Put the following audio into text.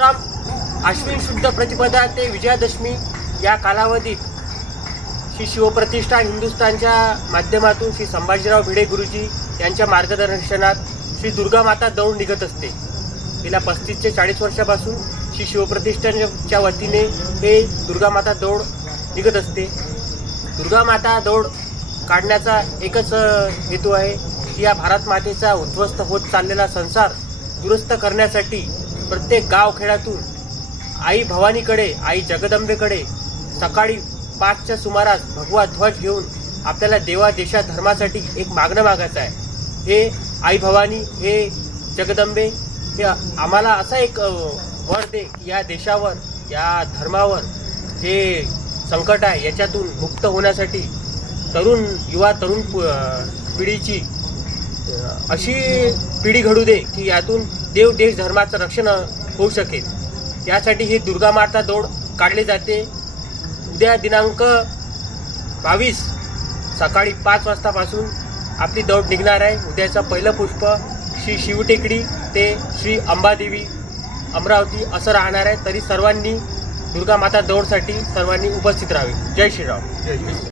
श्रीराम अश्विन शुद्ध प्रतिपदा ते विजयादशमी या कालावधीत श्री शिवप्रतिष्ठा हिंदुस्थानच्या माध्यमातून श्री संभाजीराव भिडे गुरुजी यांच्या मार्गदर्शनात श्री दुर्गा माता दौड निघत असते. गेल्या पस्तीस ते चाळीस वर्षापासून श्री शिवप्रतिष्ठानच्या वतीने हे दुर्गा माता दौड निघत असते. दुर्गा माता दौड काढण्याचा एकच हेतू आहे की या भारत मातेचा उद्ध्वस्त होत चाललेला संसार दुरुस्त करण्यासाठी प्रत्येक गावखेड्यातून आई भवानीकडे आई जगदंबेकडे सकाळी पाचच्या सुमारास भगवा ध्वज घेऊन आपल्याला देवा देशा धर्मासाठी एक मागणं मागायचं आहे. हे आई भवानी हे जगदंबे हे आम्हाला असा एक वर दे की या देशावर या धर्मावर जे संकट आहे याच्यातून मुक्त होण्यासाठी तरुण युवा तरुण पु- पिढीची अशी पिढी घडू दे की यातून देव देश धर्माचं रक्षण होऊ शकेल. यासाठी ही दुर्गा माता दौड काढली जाते. उद्या दिनांक बावीस सकाळी पाच वाजतापासून आपली दौड निघणार आहे. उद्याचं पहिलं पुष्प श्री शिवटेकडी ते श्री अंबादेवी अमरावती असं राहणार आहे. तरी सर्वांनी दुर्गा माता दौडसाठी सर्वांनी उपस्थित राहावे. जय श्रीराम.